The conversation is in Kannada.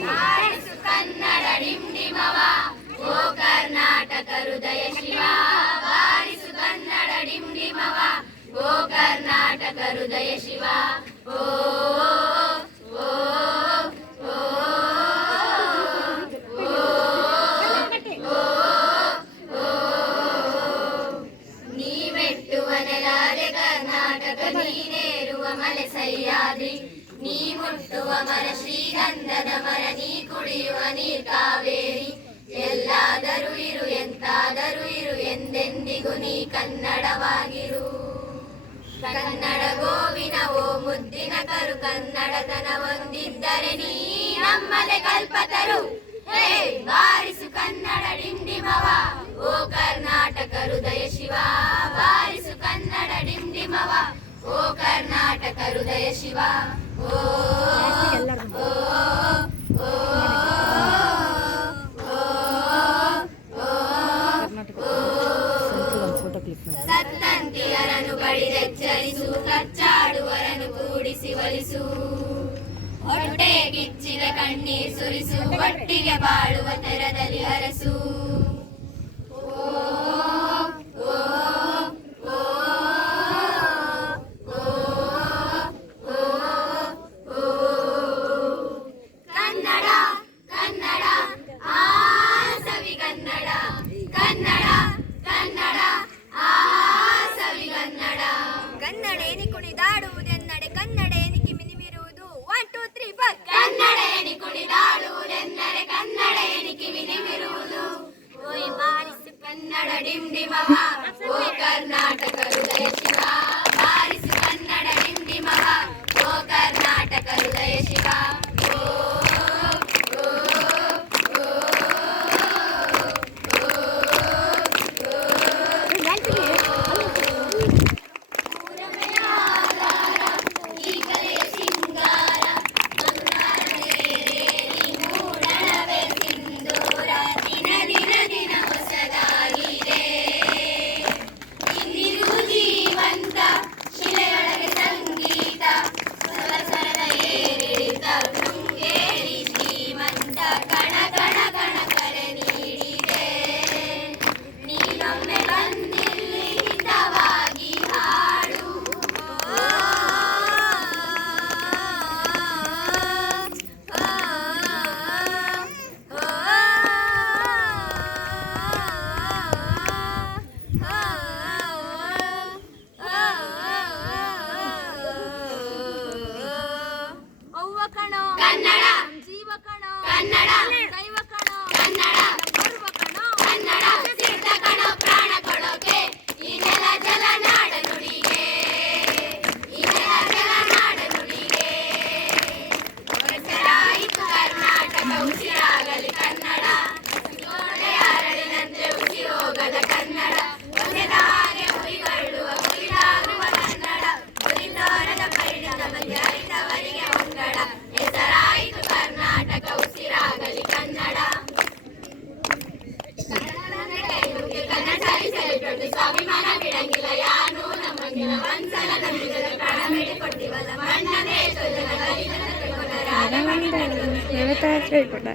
ಬಾರಿಸು ಕನ್ನಡ ಡಿಂಡಿಮವ ಓ ಕರ್ನಾಟಕ ಹೃದಯ ಶಿವ ಬಾರಿಸು ಕನ್ನಡ ಡಿಂಡಿಮವ ಓ ಕರ್ನಾಟಕ ಹೃದಯ ಶಿವ ಓ ನೀನೇರುವ ಮಲೆ ಸಹ್ಯಾದ್ರಿ ನೀ ಮುಟ್ಟುವ ಮರ ಶ್ರೀಗಂಧದ ಮರ ನೀ ಕುಡಿಯುವ ನೀರ್ ಕಾವೇರಿ ಎಲ್ಲಾದರೂ ಇರು ಎಂತಾದರೂ ಇರು ಎಂದೆಂದಿಗೂ ನೀ ಕನ್ನಡವಾಗಿರು ಕನ್ನಡ ಗೋವಿನ ಓ ಮುದ್ದಿನ ಕರು ಕನ್ನಡತನ ಹೊಂದಿದ್ದರೆ ನೀ ನಮ್ಮದೆ ಕಲ್ಪತರು ಹೇ ಬಾರಿಸು ಕನ್ನಡ ಡಿಂಡಿಮವ ಓ ಕರ್ನಾಟಕ ಹೃದಯ ಶಿವ ಬಾರಿಸು ಕನ್ನಡ ಡಿಂಡಿಮವ ಓ ಕರ್ನಾಟಕ ಹೃದಯ ಶಿವ ಓ ಸತ್ತಂತಿಯರನ್ನು ಬಡಿದೆಚ್ಚರಿಸು ಕಚ್ಚಾಡುವರನ್ನು ಕೂಡಿಸಿ ಒಲಿಸು ಹೊಟ್ಟೆ ಕಿಚ್ಚಿದ ಕಣ್ಣೀರ್ ಸುರಿಸು ಒಟ್ಟಿಗೆ ಬಾಳುವ ತೆರದಲ್ಲಿ ಹರಸು ಕನ್ನಡೇನಿ ಕುಣಿದಾಡುವುದೆನ್ನಡೆ ಕನ್ನಡೇನಿ ಕಿಮಿನಿಮಿರುವುದು 1 2 3 4 ಕನ್ನಡೇನಿ ಕುಣಿದಾಡುವುದೆನ್ನಡೆ ಕನ್ನಡೇನಿ ಕಿಮಿನಿಮಿರುವುದು ಓಯ್ ಬಾರಿಸು ಕನ್ನಡ ಡಿಂಡಿಮವ ಓ ಕರ್ನಾಟಕ ಹೃದಯ ಶಿವ ಬಾರಿಸು ಕನ್ನಡ ಡಿಂಡಿಮವ ಓ ಕರ್ನಾಟಕ ಹೃದಯ ಶಿವ ಕನ್ನಡ ಜೀವ ಕಣ ಕನ್ನಡ ದೈವ ಕಣ ಕನ್ನಡ ಸರ್ವ ಕಣ ಕನ್ನಡ ಸಿದ್ಧ ಕಣ ಪ್ರಾಣ ಕೊಡೋಕೆ ಈ ನೆಲ ಜಲ ನಾಡ ನುಡಿಗೆ ಈ ನೆಲ ಜಲ ನಾಡ ನುಡಿಗೆ ಹೆಸರಾಯಿತು ಕರ್ನಾಟಕ ಉಸಿರಾಗಲಿ ಕನ್ನಡ ಗೋಡೆ ಅರಳಿನಂತೆ ಉಸಿರೋಗದ ಕನ್ನಡ ಹೊಸದ ಹಾಗೆ ಉರಿಗೊಳ್ಳುವ ಉರಿದಾಗುವ ಕನ್ನಡ ಉರಿದೋರದ ಪರಿಣಿತ ಬಗ್ಗೆ ಅರಿತವರಿಗೆ ಹೊಂಗಡ ಹೆಸರಾಯಿತು ಕರ್ನಾಟಕ ಉಸಿರಾಗಲಿ ಕನ್ನಡ ಕನ್ನಡ ಸರಿಸಲಿಟ್ಟು ಸ್ವಾಭಿಮಾನ ಬಿಡಂಗಿಲ್ಲ ಯಾರು ನಮಗಿಲ್ಲ ಒಂದ್ಸಲ ನಂಬಿದ ಪ್ರಾಣ ಬೇಡಿ ಕೊಟ್ಟಿವಲ್ಲ ಮಣ್ಣ ದೇಶ ಜನ ಹೇಳ್ಕೊಟ್ಟ